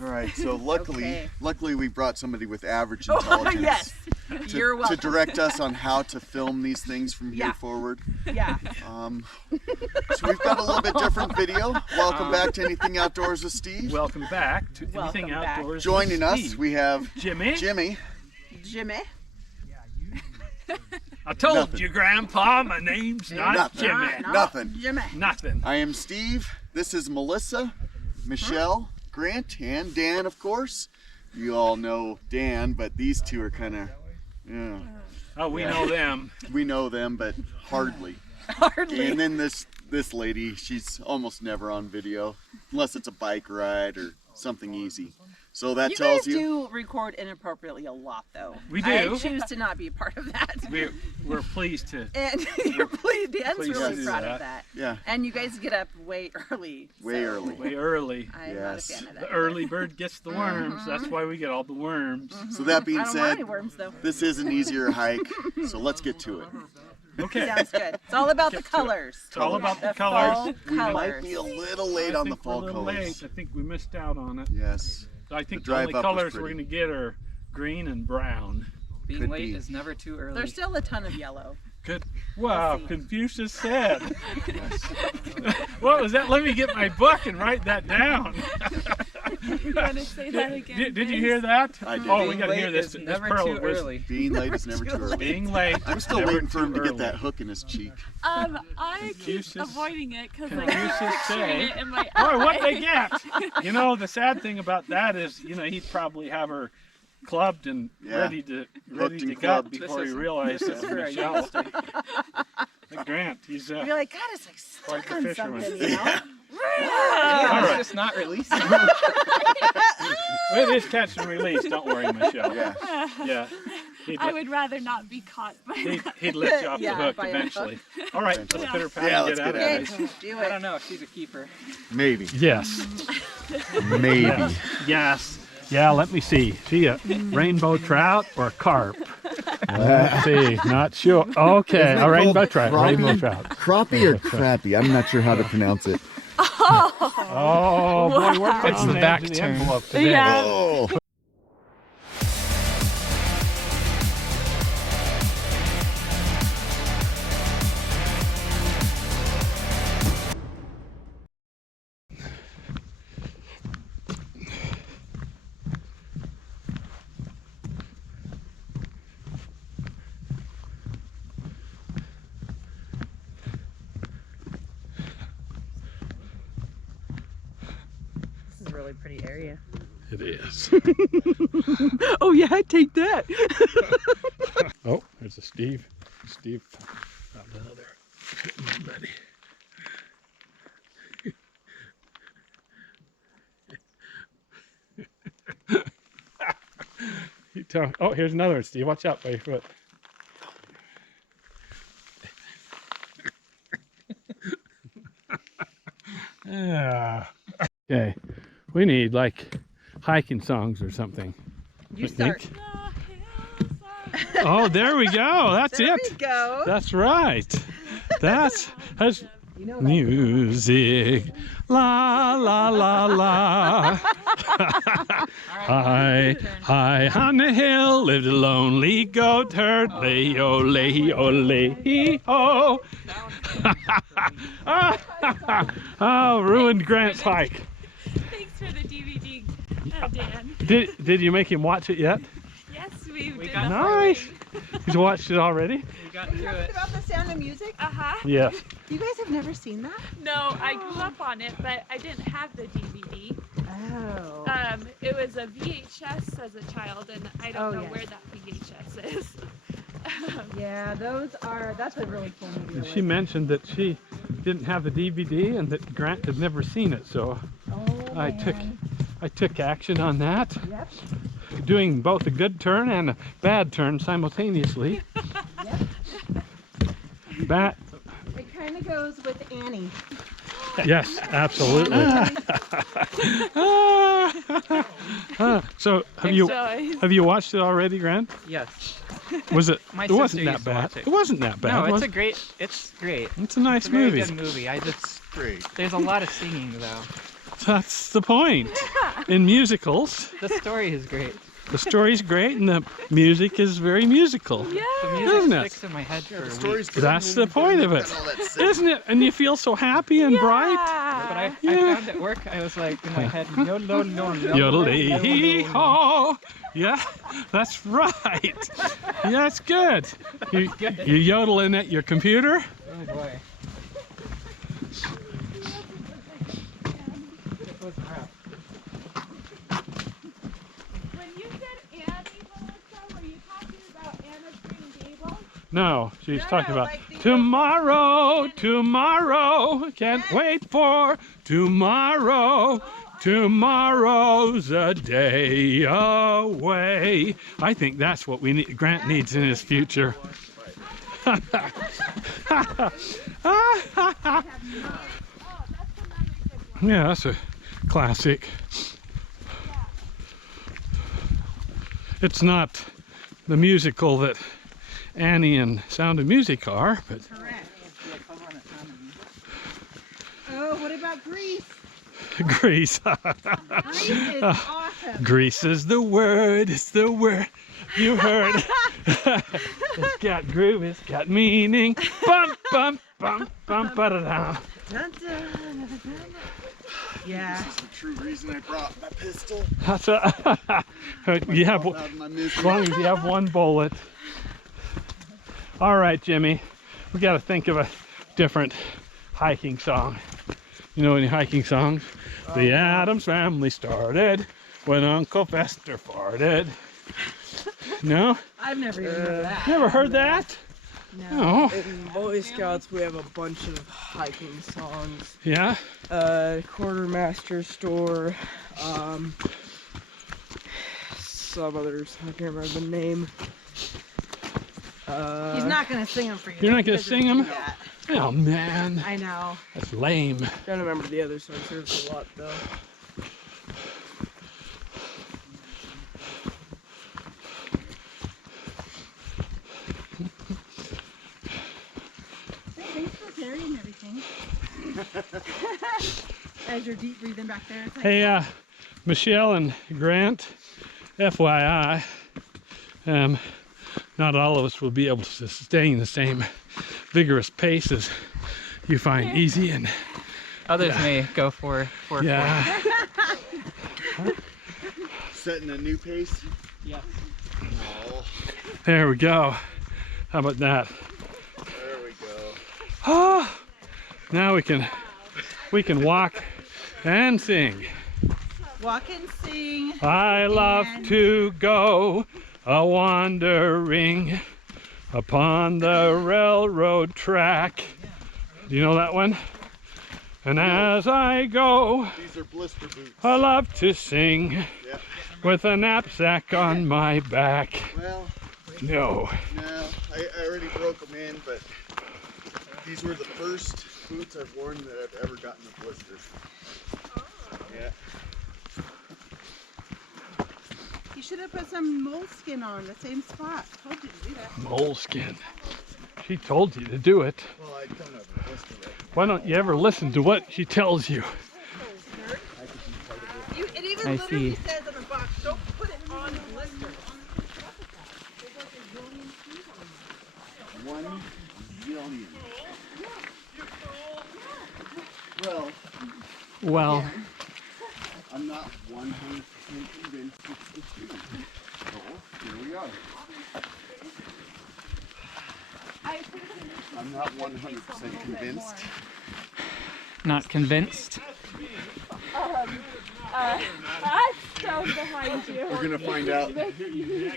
All right, so luckily we brought somebody with average Oh, intelligence yes. You're welcome. to direct us on how to film these things from here forward. Yeah. So we've got a little bit different video. Welcome back to Anything Outdoors with Steve. Welcome back to Anything Outdoors with Joining us, Steve. we have Jimmy. Jimmy. I told you, Grandpa, my name's not Jimmy. Nothing. Nothing. I am Steve. This is Melissa, Michelle, Grant, and Dan, of course. You all know Dan, but these two are kind of, yeah. Oh, we know them. We know them, but hardly. Hardly. And then this lady, she's almost never on video, unless it's a bike ride or something easy. So that tells you. You guys do record inappropriately a lot, though. We do. I choose to not be a part of that. We're pleased to. And you're pleased. Dan's pleased really to proud do of that. that. Yeah. And you guys get up way early. Way early. Way early. I'm not a fan of that. The early bird gets the worms. That's why we get all the worms. So that being I don't want said, any worms, though. this is an easier hike. So let's get to it. Okay. Sounds good. It's all about the colors. It's all about the fall colors. We might colors. be a little late on the fall we're a little colors. late. I think we missed out on it. Yes. I think the drive only up was colors we're pretty. going to get are green and brown. Being Could late be. is never too early. There's still a ton of yellow. Good. Wow, see. Confucius said. What was that? Let me get my book and write that down. You want to say that again? Did you hear that? I did. Oh, we Being got to late hear this. is This never pearl too was early. Being late is never too early. being late. I'm still never waiting for him to too get early. that hook in his cheek. I keep Confucius- avoiding it because I Confucius keep picturing say, it in my Boy, what eye. they get! You know, the sad thing about that is, you know, he'd probably have her clubbed and ready to Hooked and gut clubbed. before This he is- realized this it is was for a Michelle. Like Grant, he's You're like, God, it's like Quite stuck the on fisherman. something, you know? Yeah, All it's right. just not releasing. Well, it is catch and release. Don't worry, Michelle. Yeah. Yeah. He'd I let, would rather not be caught by that. he'd let you off Yeah, the hook by a eventually. All right, let's put her pound Yeah, and let's get out get of at here. it. Do I it. don't know. She's a keeper. Maybe. Yes. Maybe. Yes. Yeah, let me see. See a rainbow trout or carp? Let's see. Not sure. Okay, a rainbow trout. Rainbow trout. Crappie or crappie? I'm not sure how to pronounce it. Oh boy, we're It's getting the back into turn. envelope today. Yeah. Oh. This is a really pretty area. It is. Oh, yeah, I'd take that. Oh, there's a Steve. Steve found another buddy. Oh, here's another one, Steve. Watch out by your foot. Yeah. Okay, we need like hiking songs or something. You I start. think. Oh, there we go. That's There it. we go. That's right. That's You know that. music. La la la la. High on the hill lived a lonely goat herd. Lay-o, lay-o, lay-o. Oh, ruined Grant's hike. Thanks for the DVD, Dan. Did you make him watch it yet? Yes, we did. got the Nice. He's watched it already? We got through it. About the Sound of Music? Uh-huh. Yes. You guys have never seen that? No, I grew up on it, but I didn't have the DVD. Oh. It was a VHS as a child, and I don't Oh, know yes. where that VHS is. Yeah, that's a really cool movie. She mentioned that she didn't have the DVD and that Grant had never seen it, so Oh, I took action on that, Yep. doing both a good turn and a bad turn simultaneously. That, It kind of goes with Annie. yes, absolutely. So Enjoy. have you watched it already, Grant? Yes. Was it? My It wasn't sister that used to bad. watch it. It wasn't that bad. No, was it's it? great. It's a nice It's a very movie. good movie. I just Great. there's a lot of singing though. That's the point. in musicals. The story is great. The story's great and the music is very musical. Yeah. The music Isn't it? sticks in my head for The weeks. story's good. That's and the point of then it, you've got all that singing. isn't it? And you feel so happy and bright. But I Yeah. found at work, I was like, in my head, no, no, no, no. Yodel-hee-hee-haw. Yeah, that's right. Yeah, that's good. You yodeling at your computer? Oh boy. It was rough. When you said Annie, Melissa, were you talking about Anna's Green Gables? No, she's No, talking about like the- tomorrow, tomorrow. Can't wait for tomorrow. Tomorrow's a day away. I think that's what we need. Grant needs in his future. Yeah, that's a classic. It's not the musical that Annie and Sound of Music are, but Correct. Oh, what about Grease? Grease. Grease is awesome. Grease is the word, it's the word you heard. It's got groove, it's got meaning. Bum, bum, bum, bum, ba-da-da. Dun, dun, dun, dun, dun. Yeah. This is the true reason I brought my pistol. That's a, you have, Out of my as misery. long as you have one bullet. All right, Jimmy, we got to think of a different hiking song. You know any hiking songs? The Addams Family started when Uncle Fester farted. No? I've never even heard that. Never heard that? No. Oh, In Boy Scouts, we have a bunch of hiking songs. yeah? Quartermaster Store, some others. I can't remember the name. He's not gonna sing them for you. You're not He gonna doesn't sing do 'em? that. Oh, man. I know. That's lame. Trying to remember the other songs. There's a lot though. Thanks for carrying everything. As you're deep breathing back there. It's like, Hey, Michelle and Grant, FYI, not all of us will be able to sustain the same vigorous pace as you find easy, and Others may go for yeah, Setting a new pace. Yes. Oh, there we go. How about that? there we go. Oh, now we can walk and sing. walk and sing. I love to go a wandering upon the railroad track. Do you know that one? And as I go, These are blister boots. I love to sing Yeah. with a knapsack on my back. Well, No. no, I already broke them in, but these were the first boots I've worn that I've ever gotten a blister. Yeah. You should have put some moleskin on the same spot. Told you to do that. Moleskin. She told you to do it. Well, I don't have a blister right. Why don't you ever listen to what she tells you? It even I literally see. says on the box, don't put it on the blister. One zillion. Well, Well, I'm not 100% convinced it's the shoe. So, here we are. I'm not 100% convinced. not convinced. I'm so behind you. We're gonna find out. We're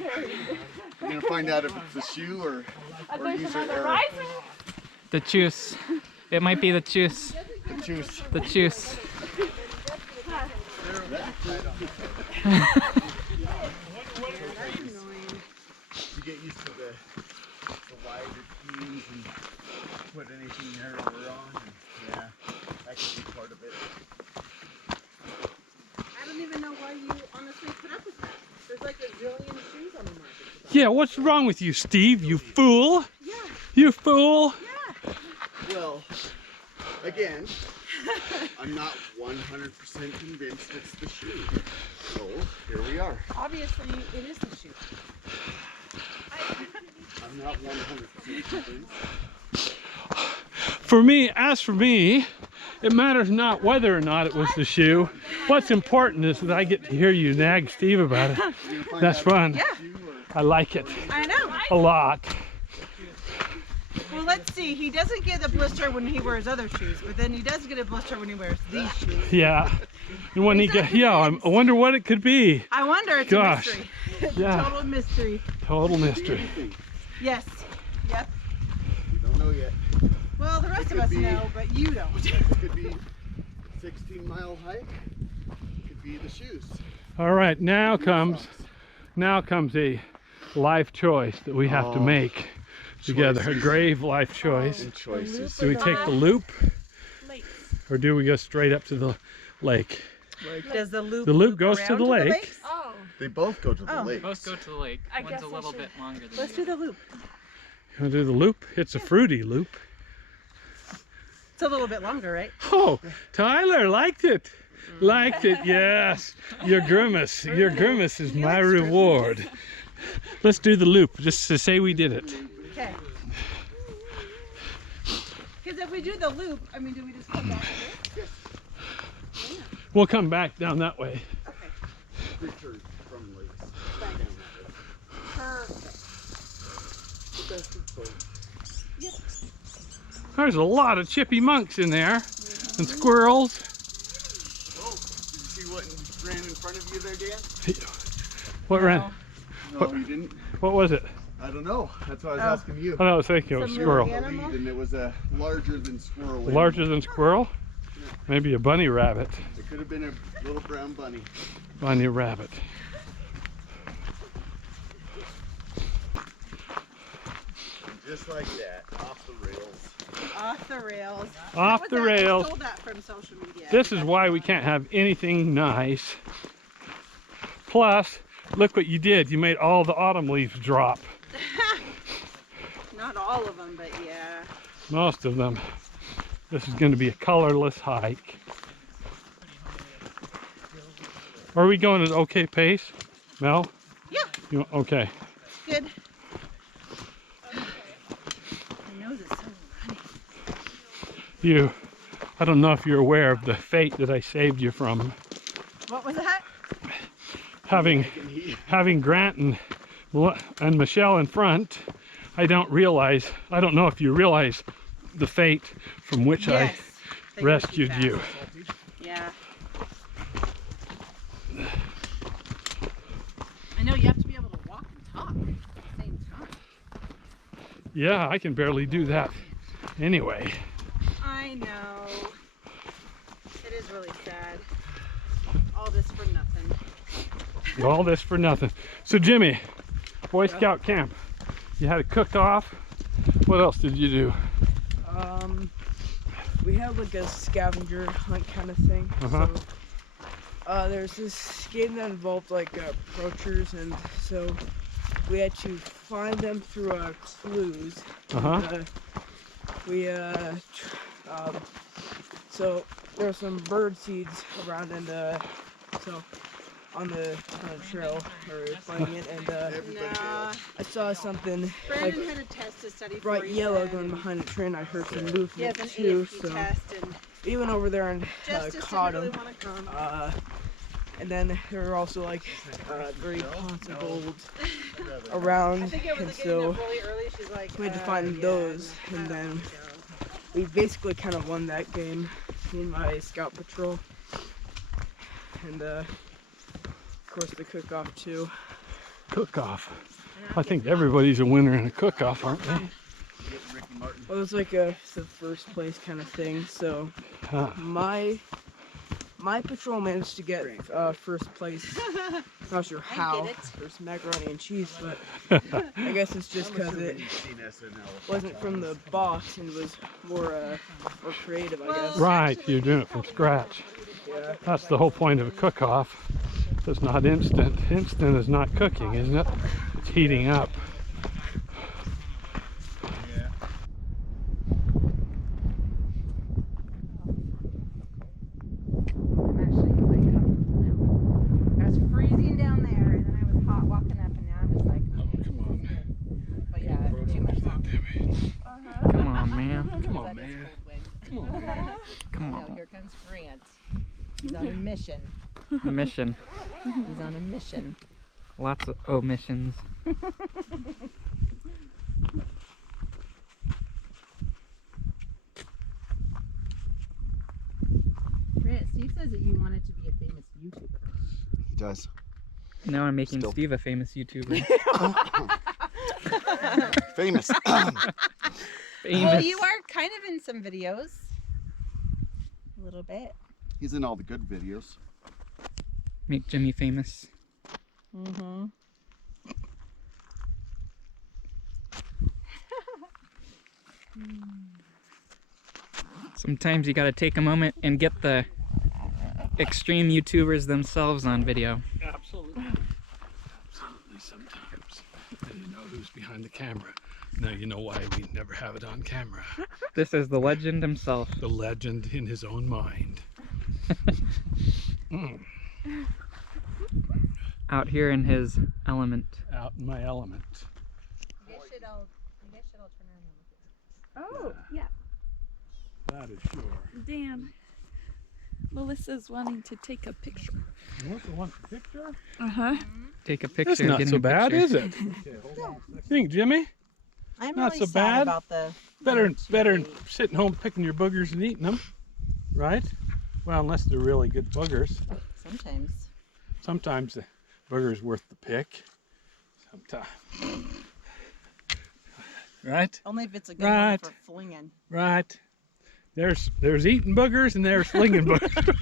gonna find out if it's the shoe or There's user another error. rising. The juice. It might be the juice. The juice. The juice. You get used to the wider teams and put anything narrower on. And yeah, that could be part of it. I don't even know why you honestly put up with that. There's like a zillion shoes on the market. Yeah, what's wrong with you, Steve? You fool! Yeah, You fool! yeah. Well, again, I'm not 100% convinced it's the shoe. are. Obviously, it is the shoe. I'm not 100% convinced. For me, as for me, it matters not whether or not it was the shoe. What's important is that I get to hear you nag Steve about it. That's fun. Yeah. I like it I know. a lot. Well, let's see. He doesn't get a blister when he wears other shoes, but then he does get a blister when he wears these shoes. Yeah. And when he get, yeah, I wonder what it could be. I wonder. It's Gosh. a mystery. It's Yeah. a total mystery. Total mystery. Yes. Yep. We don't know yet. Well, the rest of could us be- know, but you don't. It could be 16-mile hike. It could be the shoes. All right, now comes a life choice that we have to make together. A grave life choice. Choices. Do we take the loop or do we go straight up to the lake? Does the loop? The loop loop goes to around the lake. base? Oh, They both go to the Oh. lake. Both go to the lake. I One's guess a I little should- bit longer than Let's the do other. the loop. You want to do the loop? It's a fruity loop. It's a little bit longer, right? Oh, Tyler liked it. Liked it, yes. Your grimace is my reward. Let's do the loop, just to say we did it. Okay. Because if we do the loop, I mean, do we just come back here? We'll come back down that way. Okay. Richard from lakes. Perfect. There's a lot of chippy monks in there and squirrels. Oh, did you see what ran in front of you there, Dan? What ran? No, you didn't. What was it? I don't know. That's why I was asking you. Oh, I was thinking it was Some squirrel. little animal? And it was a larger than squirrel. Larger than squirrel? Maybe a bunny rabbit. It could have been a little brown bunny. Bunny rabbit. And just like that, off the rails. Off the rails. Off What was the that? I rails. stole that from social media. This is why we can't have anything nice. Plus, look what you did. You made all the autumn leaves drop. Not all of them, but yeah. Most of them. This is going to be a colorless hike. Are we going at an okay pace, Mel? Yeah. Okay. Good. My nose is so runny. I don't know if you're aware of the fate that I saved you from. What was that? Having Grant and Michelle in front, I don't know if you realize the fate from which Yes. I rescued you. Yeah. I know you have to be able to walk and talk at the same time. Yeah, I can barely do that anyway. I know. It is really sad. All this for nothing. All this for nothing. So Jimmy, Boy Scout camp, you had a cook-off. What else did you do? We had like a scavenger hunt kind of thing. Uh-huh. So, there's this game that involved like poachers, and so we had to find them through clues. Uh-huh. And, so there were some bird seeds around, and so on the trail we were finding it, and Nah. I saw something Brandon like had a test to study for. bright he yellow said, going and behind a tree, and I heard some He movement has an too. AFP So test, and we went over there and Justice caught didn't him. really want to come. And then there were also like 3 pots of gold I around, think it was and getting so up really early. She's like, we had to find yeah, those, I and don't then think so. we basically kind of won that game in my scout patrol. And of course the cook-off too. Cook-off. I think everybody's a winner in a cook-off, aren't they? Well, it was like the first place kind of thing. So Huh. my patrol managed to get first place. Not sure how. get it. There's macaroni and cheese, but I guess it's just because it You've seen SNL. wasn't from the box and was more creative, I guess. Right, you're doing it from scratch. Yeah. That's the whole point of a cook-off. It's not instant. Instant is not cooking, isn't it? It's heating up. I'm actually like, that's freezing down there. on, That is man. cold wind. Come on. Now here comes Grant. He's on a mission. Mission. He's on a mission. Lots of omissions. Grant, Steve says that you wanted to be a famous YouTuber. He does. Now I'm making Still. Steve a famous YouTuber. Famous. Well, you are kind of in some videos. A little bit. He's in all the good videos. Make Jimmy famous. Mm-hmm. Sometimes you gotta take a moment and get the extreme YouTubers themselves on video. Absolutely. Absolutely, sometimes. And you know who's behind the camera. Now you know why we never have it on camera. This is the legend himself. The legend in his own mind. Out here in his element. Out in my element. You guys should all turn around and look at Oh, yeah. That is sure. Dan. Melissa's wanting to take a picture. Melissa wants a picture? Uh-huh. Take a picture. That's not get in so a bad, picture. is it? Okay, hold on a second. Think, Jimmy? I'm Not really so sad bad. about the Better than sitting home picking your boogers and eating them, right? Well, unless they're really good boogers. sometimes. Sometimes the booger's worth the pick. Sometimes. Right? Only if it's a good Right. one for flinging. Right. There's eating boogers and there's slinging boogers.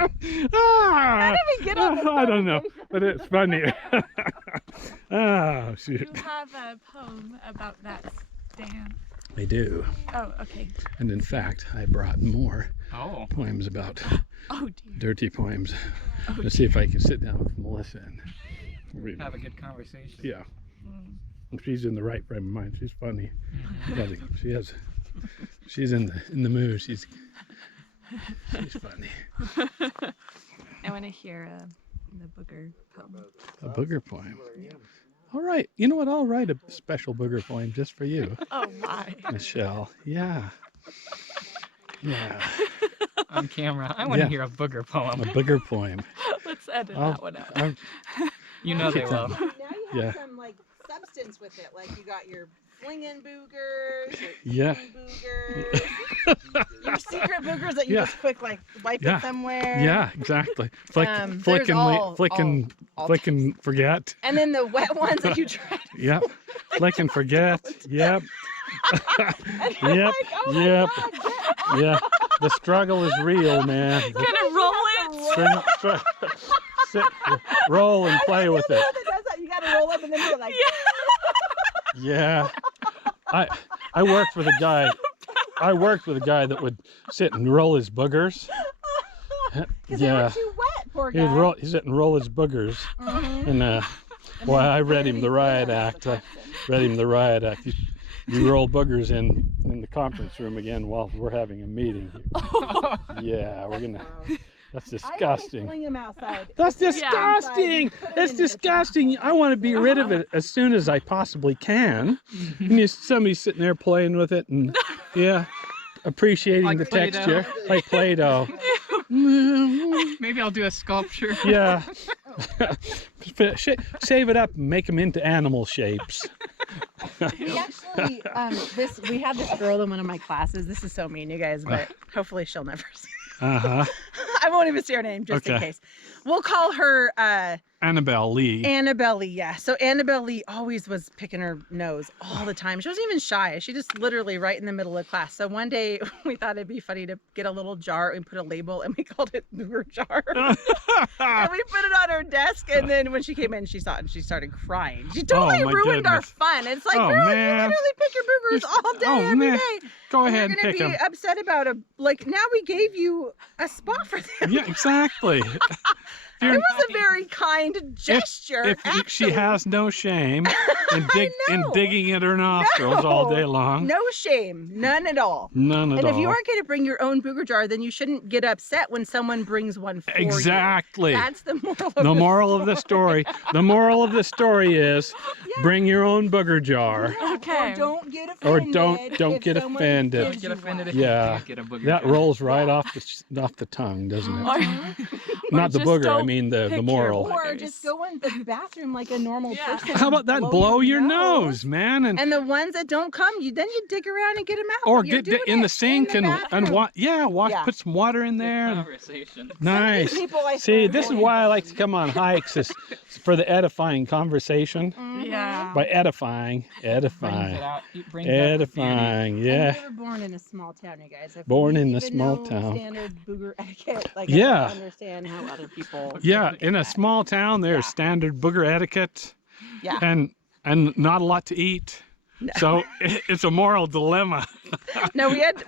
How did we get on this I don't know, but it's funny. Oh, shoot. You have a poem about that, Dan. I do. Oh, okay. And in fact, I brought more Oh. poems about Oh, dear. dirty poems. Oh, Let's see if I can sit down with Melissa and read. Have a good conversation. Yeah. Mm. She's in the right frame of mind. She's funny. She's in the mood. She's funny. I want to hear the booger poem. A booger poem. All right. You know what? I'll write a special booger poem just for you, Oh, my. Michelle. Yeah. Yeah. On camera. I want to Yeah. hear a booger poem. A booger poem. Let's edit I'll- that one out. I'm- You know they Get will. that. Now you Yeah. have some like substance with it. Like you got your flinging boogers, your Yeah. eating boogers, your secret boogers that you Yeah. just quick like wipe Yeah. it somewhere. Yeah, exactly. Flick, There's flick and all flick and forget. And then the wet ones that you try to Yep. Flick and forget. Yep. and you're Yep. like, oh my Yep. God, get Yeah. The struggle is real, man. Gonna roll it. Sit, roll and play with it. that does that. You gotta roll up and then you're like, Yeah. I worked with a guy. I worked with a guy that would sit and roll his boogers. because they Yeah. were too wet, poor He'd guy. sit and roll his boogers. Mhm. And boy, I read him the riot act. I read him the riot act. You roll boogers in the conference room again while we're having a meeting. Yeah, we're gonna. That's I always disgusting. fling them outside. That's Yeah. disgusting. Put 'em That's in the disgusting. I want to be rid of it as soon as I possibly can. And somebody's sitting there playing with it and yeah, appreciating Like the Play-Doh. texture, like Play-Doh. Maybe I'll do a sculpture. Yeah. Save it up and make them into animal shapes. We actually, we had this girl in one of my classes. This is so mean, you guys, but hopefully she'll never see. Uh-huh. I won't even say her name just in Okay. case. We'll call her Annabelle Lee. Annabelle Lee. Yeah. So Annabelle Lee always was picking her nose all the time. She wasn't even shy. She just literally right in the middle of class. So one day we thought it'd be funny to get a little jar and put a label, and we called it Booger Jar. And we put it on her desk, and then when she came in, she saw it and she started crying. She totally Oh, my ruined our goodness. fun. It's like, Oh, girl, man. you literally pick your boogers Just- all day, oh, every man. day. Go And ahead and you're pick gonna them. be upset about now we gave you a spot for them. Yeah, exactly. you're It was a very kind gesture. if she actually. has no shame in, in know. digging at her nostrils all day long. No shame, none at all. None at And all. if you aren't going to bring your own booger jar, then you shouldn't get upset when someone brings one for you. Exactly. That's the moral of The moral of the story. The moral of the story is bring your own booger jar. Okay. Or don't get Or offended. don't if get someone offended. gives Get you offended one. if you Yeah. can't get a booger That jar. rolls right off the tongue, doesn't it? Not the just booger, I don't mean the pick your moral. Or just go in the bathroom like a normal person. How about that? Blow your nose, nose, man, And the ones that don't come, you dig around and get them out. or But you're get doing in the it sink in the and bathroom. wash. Put some water in there. Conversation. Nice. people I See, find this is really why I like to come on hikes, is for the edifying conversation. Yeah. By edifying, Brings it edifying, out. It brings out the beauty. edifying. And Yeah. we were born in a small town, you guys. If Born we in a even small know town. Standard booger etiquette. Like Yeah. I don't understand how other people. Yeah, forget in a that. small town, there's standard booger etiquette, Yeah. and not a lot to eat. So it's a moral dilemma. No, it's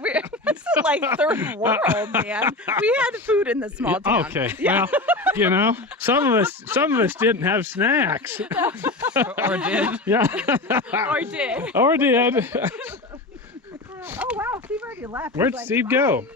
like third world, man. We had food in the small town. Okay, well, you know, some of us didn't have snacks. Or did. Yeah. Or did. Or did. Oh wow, Steve already left. He's Where'd like, Steve go?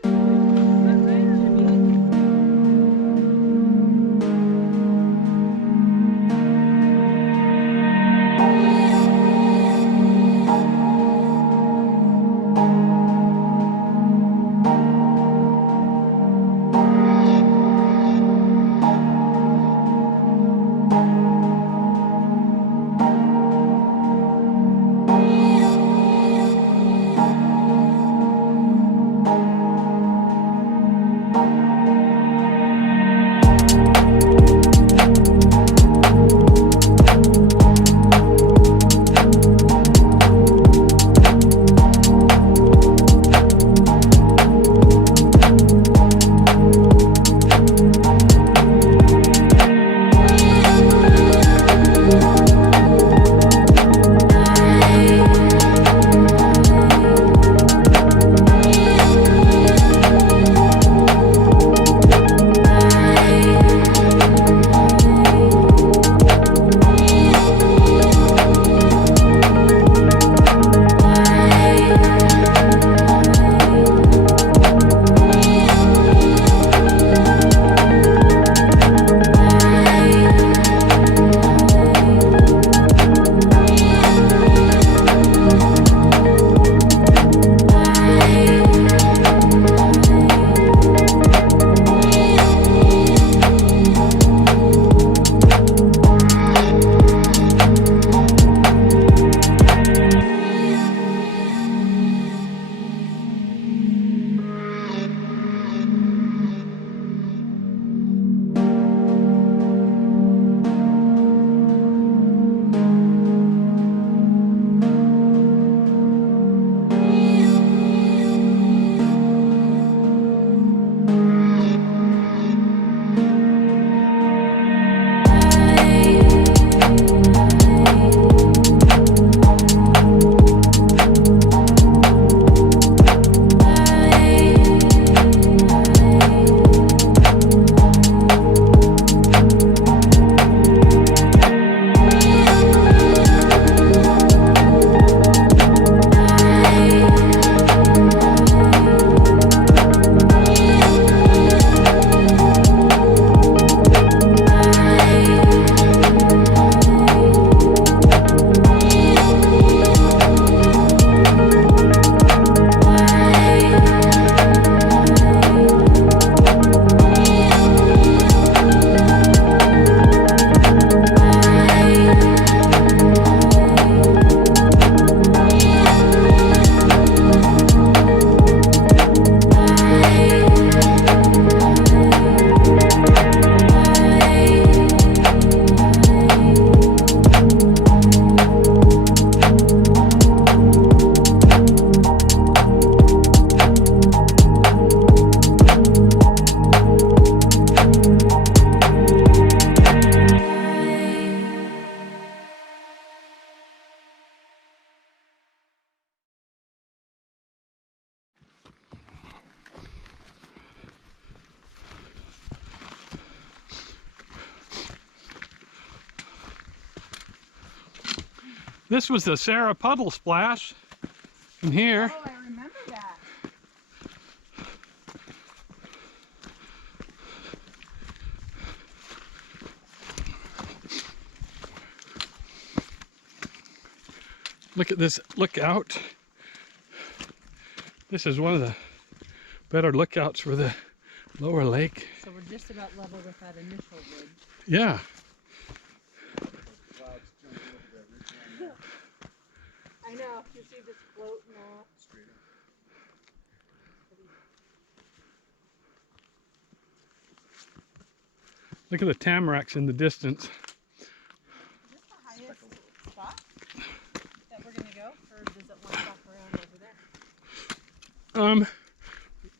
This was the Sarah Puddle splash in here. Oh, I remember that. Look at this lookout. This is one of the better lookouts for the lower lake. So we're just about level with that initial ridge. Yeah. I know. You see this float now. Look at the tamaracks in the distance. Is this the highest spot that we're gonna go, or does it line back around over there?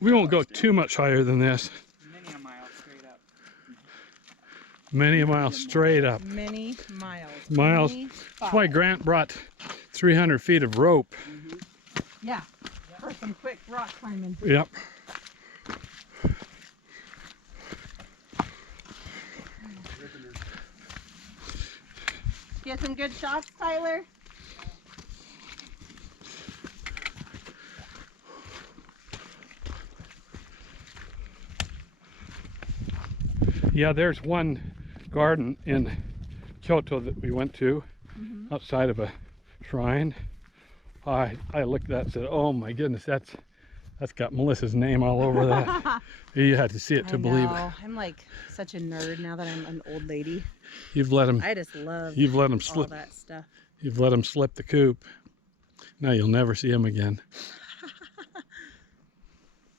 We won't go too much higher than this. Many a mile straight up. Many a mile straight up. Many miles. Miles. 25. That's why Grant brought 300 feet of rope. Yeah. For some quick rock climbing. Yep. Get some good shots, Tyler. Yeah, there's one garden in Kyoto that we went to outside of a shrine. I looked at that and said, oh my goodness, that's got Melissa's name all over that. You had to see it to believe it. I'm like such a nerd now that I'm an old lady. You've let him I just love all slip that stuff. You've let him slip the coop. Now you'll never see him again.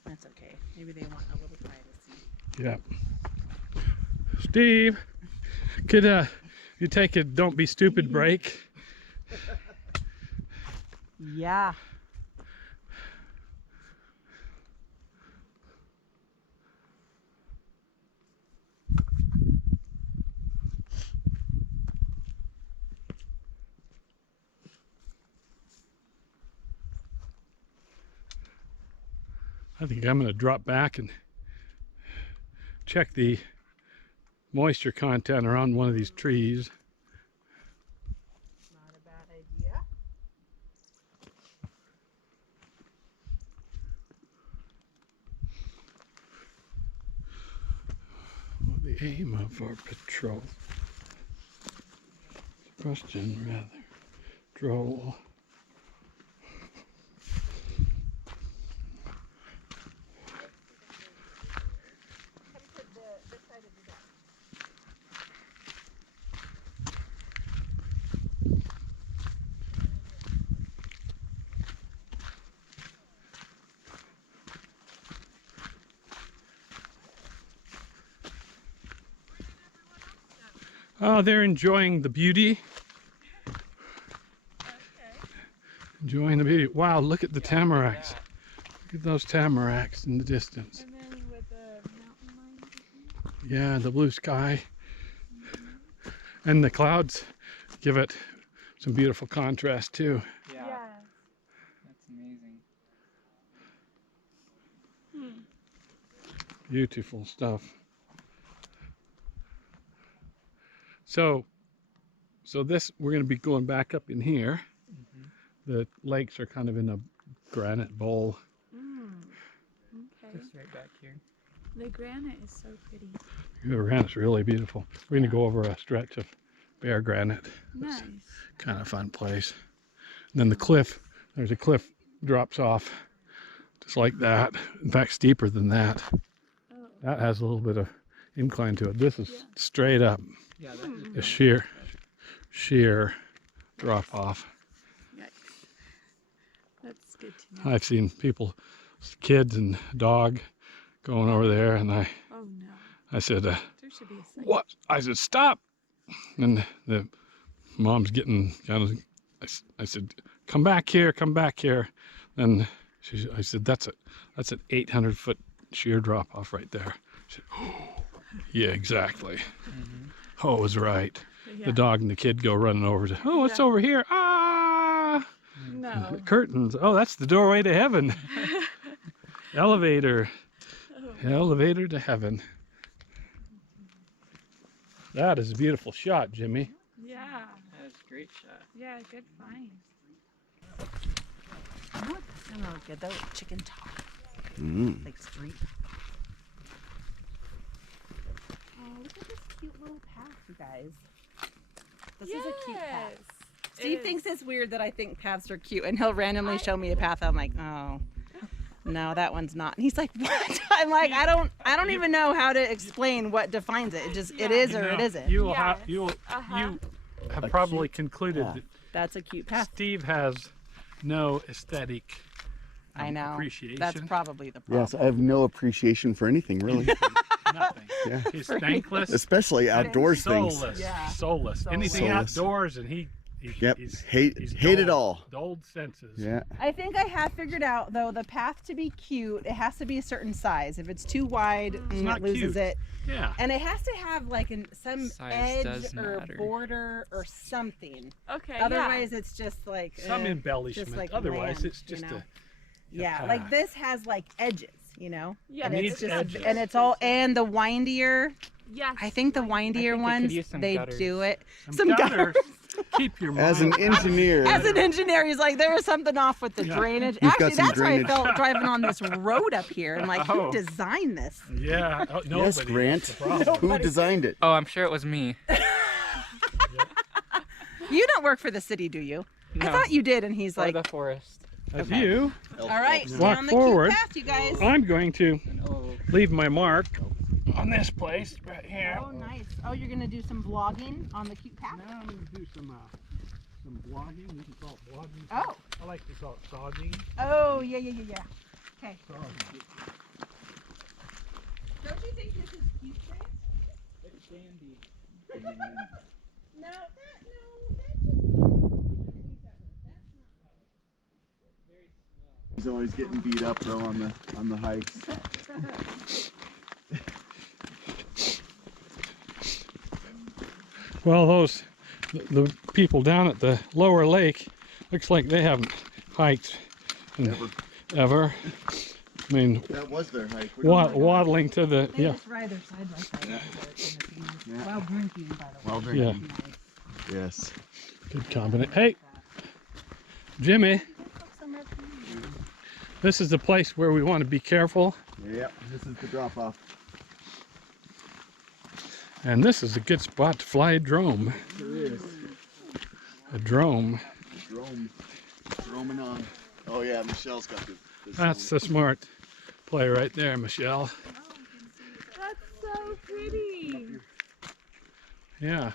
That's okay. Maybe they want a little privacy. Yeah. Steve, could you take a don't be stupid break? Yeah. I think I'm going to drop back and check the moisture content around one of these trees. Not a bad idea. The aim of our patrol. Question rather. Droll. Oh, they're enjoying the beauty. Enjoying the beauty. Wow, look at the tamaracks. Look at those tamaracks in the distance. And then with the mountain lines. Yeah, the blue sky. And the clouds give it some beautiful contrast too. Yeah. Yeah. That's amazing. Beautiful stuff. So this, we're going to be going back up in here. The lakes are kind of in a granite bowl. Okay. Just right back here. The granite is so pretty. The granite's really beautiful. We're going to go over a stretch of bare granite. Nice. Kind of fun place. And then the cliff, there's a cliff drops off just like that. In fact, steeper than that. Oh. That has a little bit of incline to it. This is straight up. Yeah, that is A sheer drop off. Yikes. That's good to know. I've seen people, kids and dog going over there, and I Oh no. said, There should be a second. what? I said, stop. And the mom's getting kind of, I said, come back here, come back here. Then I said, that's an 800-foot sheer drop off right there. She said, oh, yeah, exactly. Oh, it was right. Yeah. The dog and the kid go running over to, oh, it's over here. Ah! No. Curtains. Oh, that's the doorway to heaven. Elevator. Elevator to heaven. That is a beautiful shot, Jimmy. Yeah. That's great. Great shot. Yeah, good find. You know what's gonna look good though? Chicken talk. Like street. Oh, look at this cute little path, you guys. This is a cute path. Steve thinks it's weird that I think paths are cute, and he'll randomly show me a path. I'm like, oh, no, that one's not. And he's like, what? I'm like, I don't even know how to explain what defines it. It just it is or it isn't. You will Yes. you have probably concluded that That's a cute path. Steve has no aesthetic I know. appreciation. That's probably the problem. Yes, I have no appreciation for anything really. Nothing. Yeah. He's thankless, Especially outdoors things. soulless, Yeah. soulless. Anything Soulless. outdoors, and he's Hate it dulled- all. Dulled senses. Yeah. I think I have figured out though the path to be cute, it has to be a certain size. If it's too wide, not it loses cute. it. Yeah. And it has to have like some Size edge does or matter. border or something. Okay. Otherwise, it's just like Some embellishment. just like Otherwise, bland, it's just you know? a yeah. path. Like this has like edges, you know. Yeah. And It it's needs just edges. and it's all and the windier. Yes. I think the windier they could ones use some they gutters. do it. some gutters. Keep your mind As an engineer, As an engineer, he's like, there was something off with the Yeah. drainage. We've got Actually, some that's drainage. why I felt driving on this road up here. I'm like, Oh. who designed this? Yeah. Oh, nobody. yes, Grant. That's the problem. Who designed it? Oh, I'm sure it was me. You don't work for the city, do you? I No. thought you did. And he's Or like, the forest. As Okay. you, all right, stay Walk on the forward. cute path, you guys. I'm going to Oh. leave my mark on this place right here. Oh, nice. Oh, you're gonna do some vlogging on the cute path? Now I'm going to do some blogging. You can call it blogging. Oh. I like to call it sogging. Oh, yeah. Okay. Sogging. Don't you think this is cute, Grant? It's dandy. No, He's always getting beat up though on the hikes. Well, the people down at the lower lake, looks like they haven't hiked in ever. I mean, That was their hike. waddling to the They yeah. just ride their side by side Yeah. Yeah. while drinking, by the way. Well Yeah. drinking. Yes. Good combination. Hey, Jimmy, this is the place where we want to be careful, Yep. This is the drop off. and this is a good spot to fly a drone. There is. A drone. Roaming on. Oh yeah, Michelle's got this. That's the smart play right there, Michelle. That's so pretty. Yeah.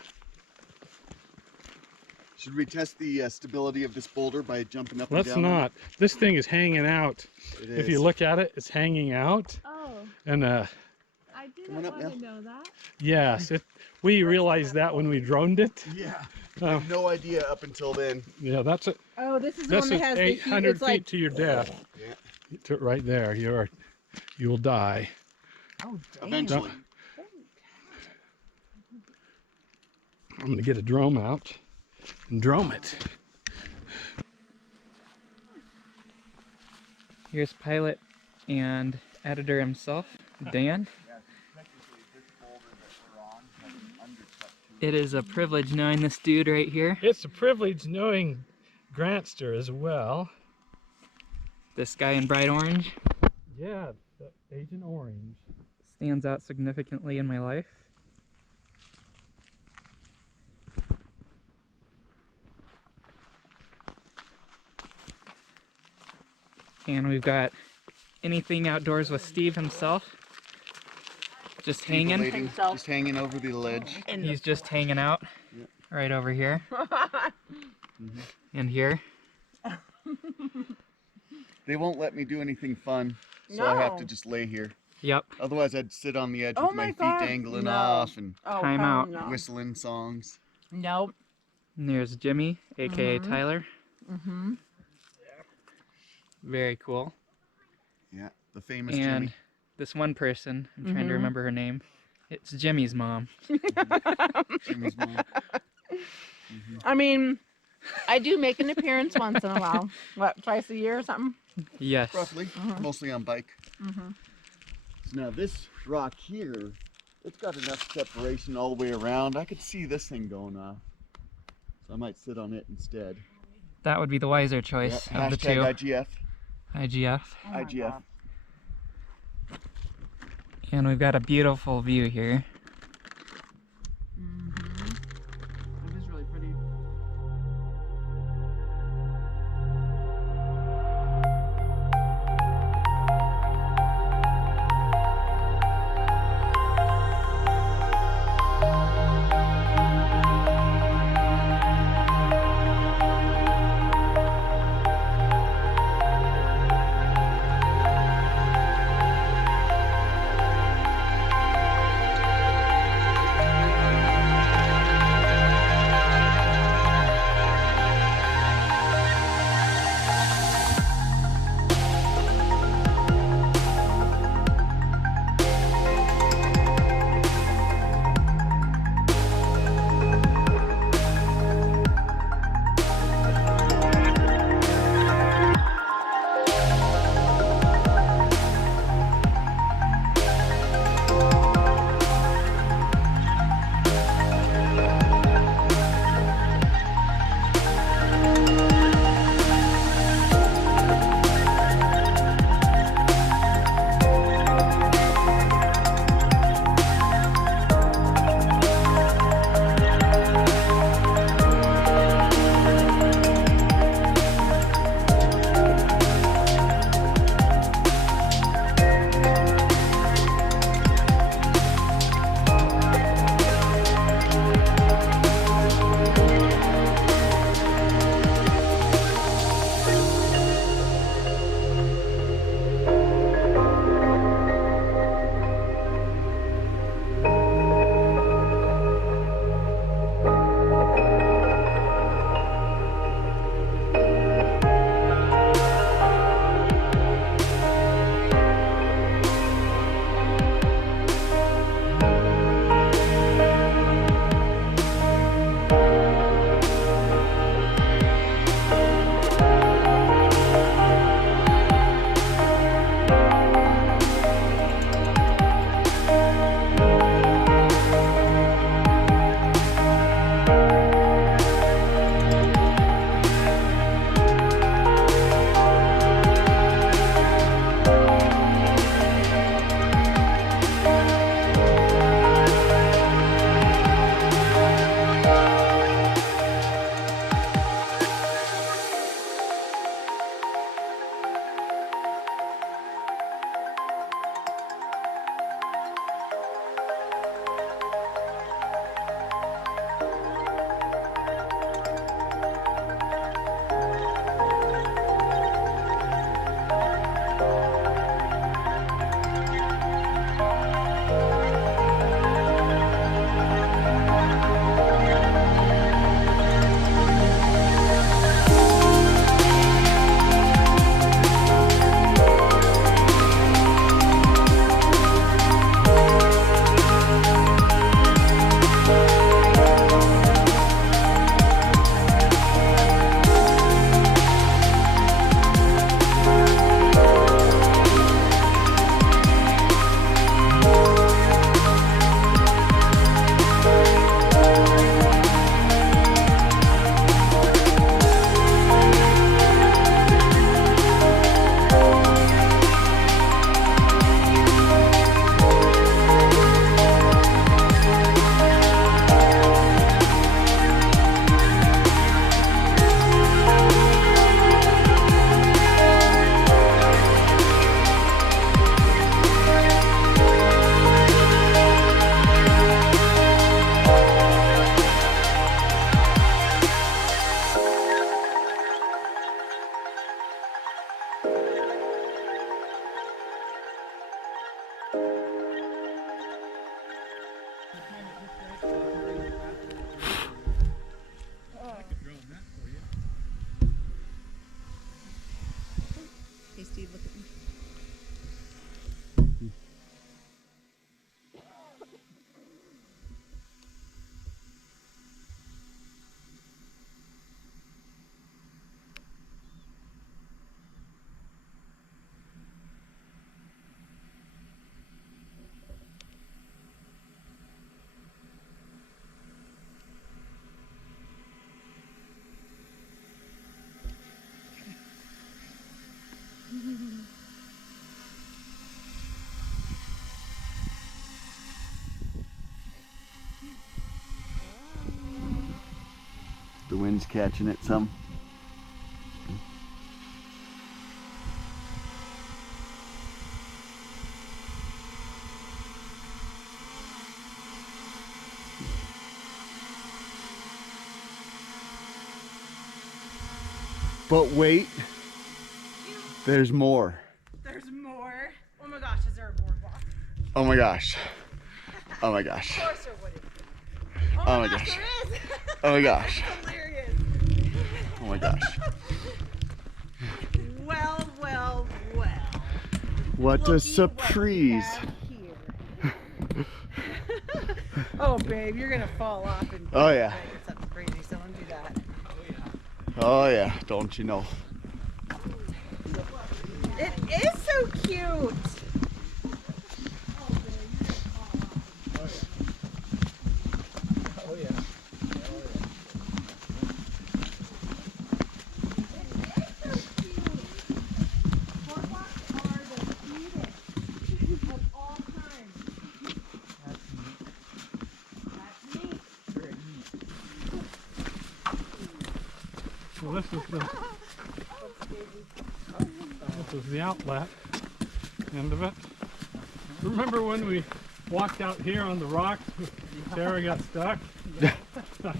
Should we test the stability of this boulder by jumping up Let's and down? not. This thing is hanging out. It If you is. look at it, it's hanging out. Oh, And I Come didn't on up want to now. know that. yes, we realized that when we droned it. Yeah. I Oh, had no idea up until then. yeah, that's it. Oh, this is the This one that is has the 800 cute, feet it's like, to your death. Yeah. Right there, you'll die. oh, damn. Eventually. I'm gonna get a drone out and drone it. Here's pilot and editor himself, Dan. It is a privilege knowing this dude right here. It's a privilege knowing Grantster as well. This guy in bright orange Yeah, the Agent Orange. stands out significantly in my life. And we've got anything outdoors with Steve himself. Just hanging. Lady, just hanging over the ledge. He's just hanging out Yep. right over here. And here. They won't let me do anything fun, so I have to No. just lay here. Yep. Otherwise, I'd sit on the edge Oh with my my feet God, dangling no. off and Oh, Time hell out. No. whistling songs. Nope. And there's Jimmy, aka Tyler. Mm-hmm. Very cool. Yeah, the famous And Jimmy. this one person, I'm trying to remember her name. It's Jimmy's mom. Jimmy's mom. I mean, I do make an appearance once in a while. What, twice a year or something? Yes. Roughly, mostly on bike. So now this rock here, it's got enough separation all the way around. I could see this thing going off. So I might sit on it instead. That would be the wiser choice Yeah, of the two. hashtag IGF. IGF. Oh my IGF. God. And we've got a beautiful view here. It is really pretty. Hey Steve, look at me. The wind's catching it some. But wait, there's more. There's more. Oh my gosh, is there a boardwalk? Oh my gosh. Oh my gosh. Of course there wouldn't be. Oh my gosh. There is. Oh my gosh. Hilarious. Oh my gosh. Well, well, well. What a Looky surprise. what we have here. Oh, babe, you're gonna fall off and Oh yeah. it's something crazy, so don't do that. Oh yeah, don't you know. It is so cute. So this is the outlet end of it. Remember when we walked out here on the rocks? Sarah got stuck. I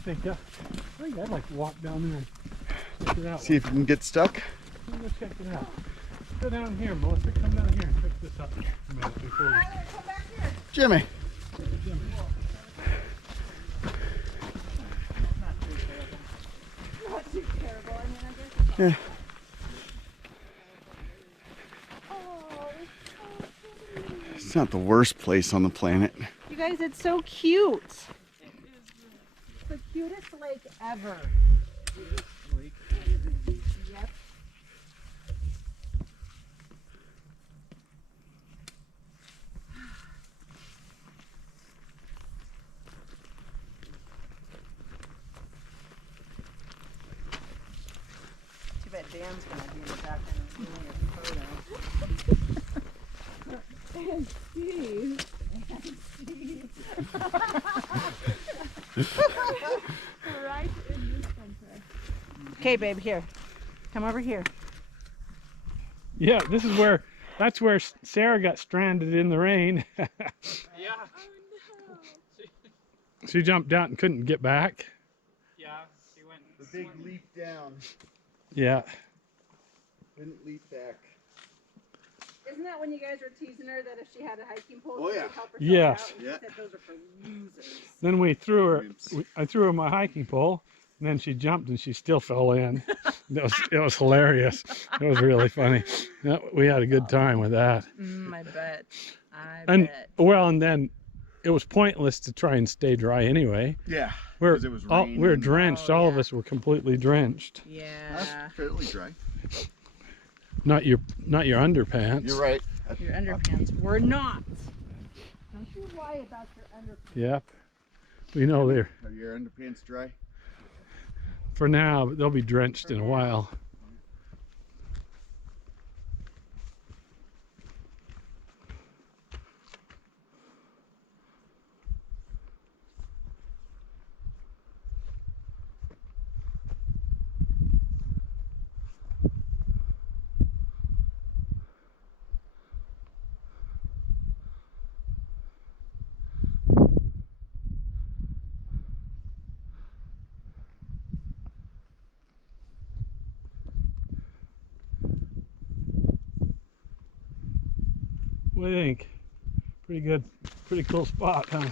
think I'd like to walk down there and check it out. See if you can get stuck. Let's go check it out. Go down here, Melissa. Come down here and pick this up a minute before we... Jimmy. Yeah. It's not the worst place on the planet. You guys, it's so cute. It's the cutest lake ever. Yep. Too bad Dan's gonna be in the background doing a photo. And Steve. Right in this center. Okay, babe, here. Come over here. Yeah, this is where, that's where Sarah got stranded in the rain. Yeah. Oh no. She jumped out and couldn't get back. Yeah, she went. The big leap down. Yeah. Didn't leap back. Isn't that when you guys were teasing her that if she had a hiking pole, Oh, she yeah. could help herself Yes. out? And Yeah. she said those are for losers. Then we threw her, Wimps. I threw her my hiking pole, and then she jumped and she still fell in. It was hilarious. It was really funny. Yeah, we had a good time with that. I bet. I And bet. well, and then it was pointless to try and stay dry anyway. Yeah. We're 'cause it was we were raining. drenched. Oh, All of yeah. us were completely drenched. Yeah. That's fairly dry. Not your underpants. You're right. Your underpants were not. Don't you lie about your underpants. Yep. We know they're Are your underpants dry? for now, but they'll be drenched in a while. What do you think? Pretty good, pretty cool spot, huh?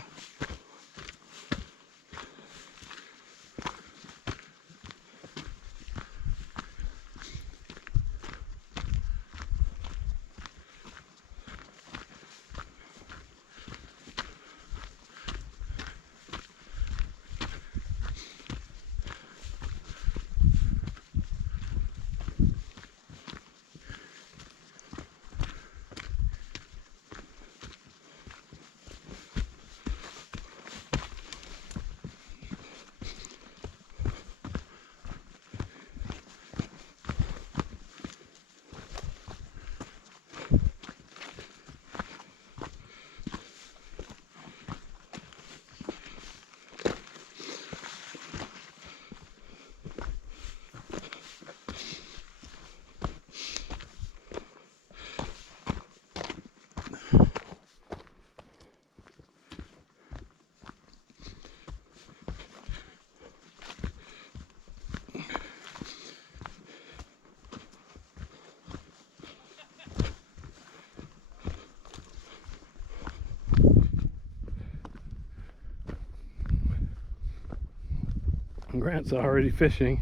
Grant's already fishing.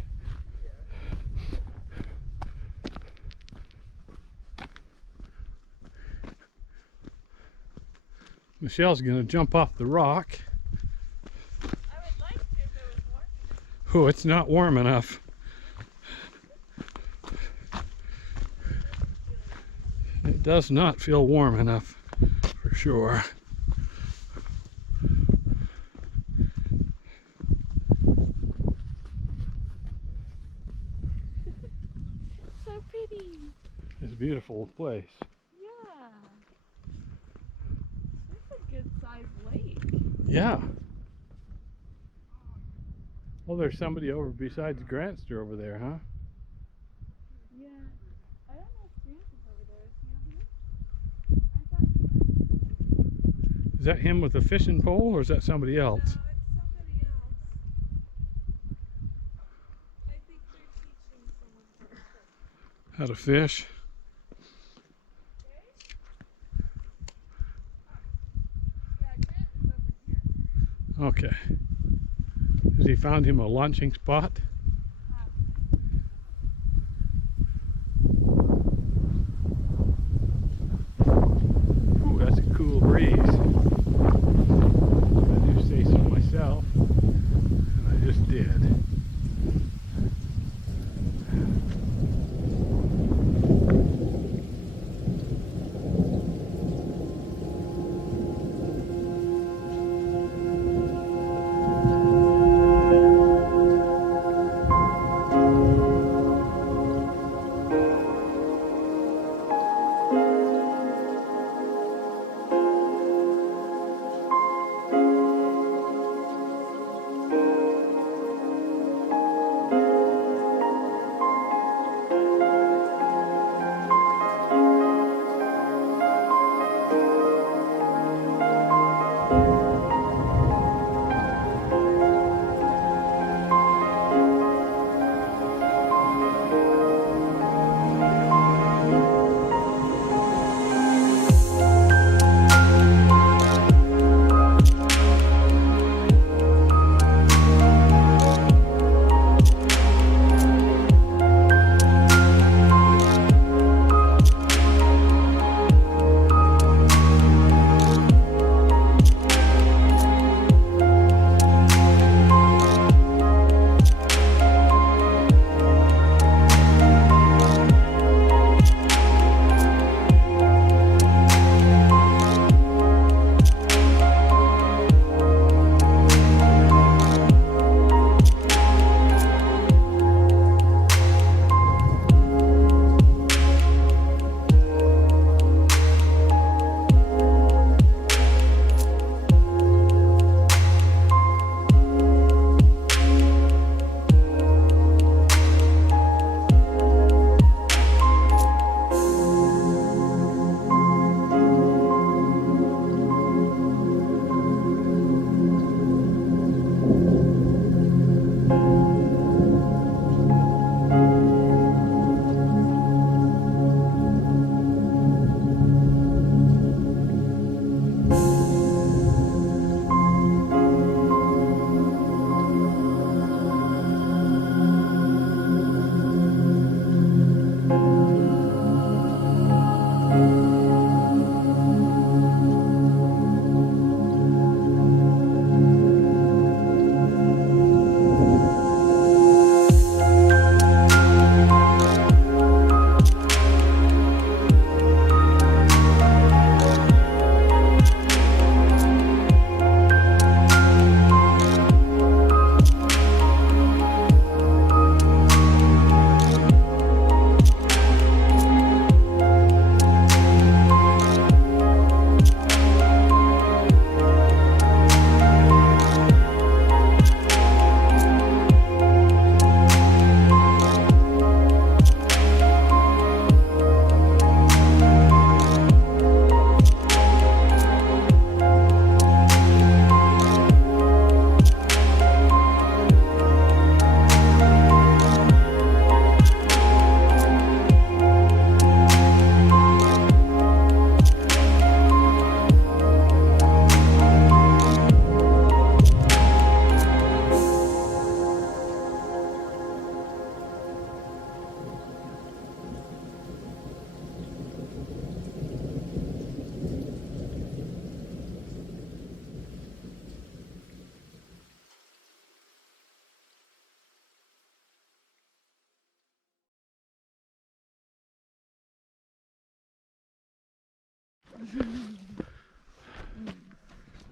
Michelle's gonna jump off the rock. I would like to if it was warm. Oh, it's not warm enough. It does not feel warm enough, for sure. So pretty. It's a beautiful place. Yeah. That's a good sized lake. Yeah. Well, there's somebody over besides Grantster over there, huh? Yeah. I don't know if Grant is over there. Is he over there? I thought he Is that him with the fishing pole, or is that somebody else? No, it's somebody else. I think they're teaching someone how to fish. How to fish? Yeah, Grant is over here. Okay. Has he found him a launching spot? Ooh, that's a cool breeze. I do say so myself, and I just did.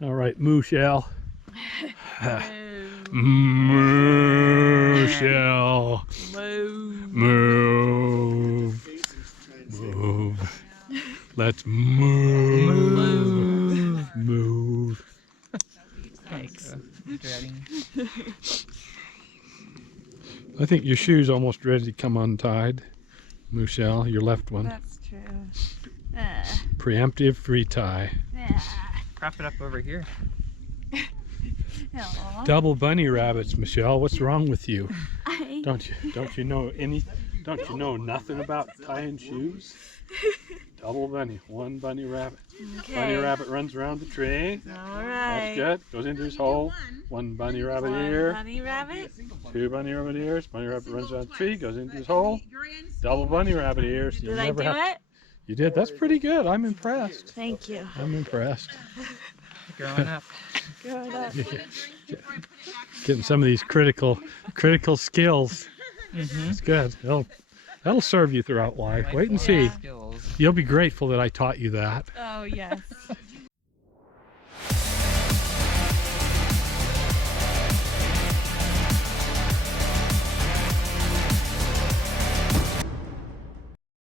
All right, moo shell. Moo shell. Move. Move. Let's move. Move. Thanks. Dreading. I think your shoe's almost ready to come untied. Michelle, your left one. That's true. Preemptive free tie. Prop it up over here. Aw. Double bunny rabbits, Michelle. What's wrong with you? I Don't you know nothing about tying shoes? Double bunny, one bunny rabbit. Bunny rabbit runs around the tree. All That's right. good. Goes into his hole. One bunny rabbit here. Bunny rabbit. Two bunny rabbit ears. Bunny rabbit runs around the tree, goes into his hole. Double bunny rabbit ears. You Did I never do have. it? You did. That's pretty good. I'm impressed. Thank you. I'm impressed. Growing up. Good up. Getting some of these critical skills. It's good. That'll serve you throughout life. Wait and see. Skills. You'll be grateful that I taught you that. Oh yes.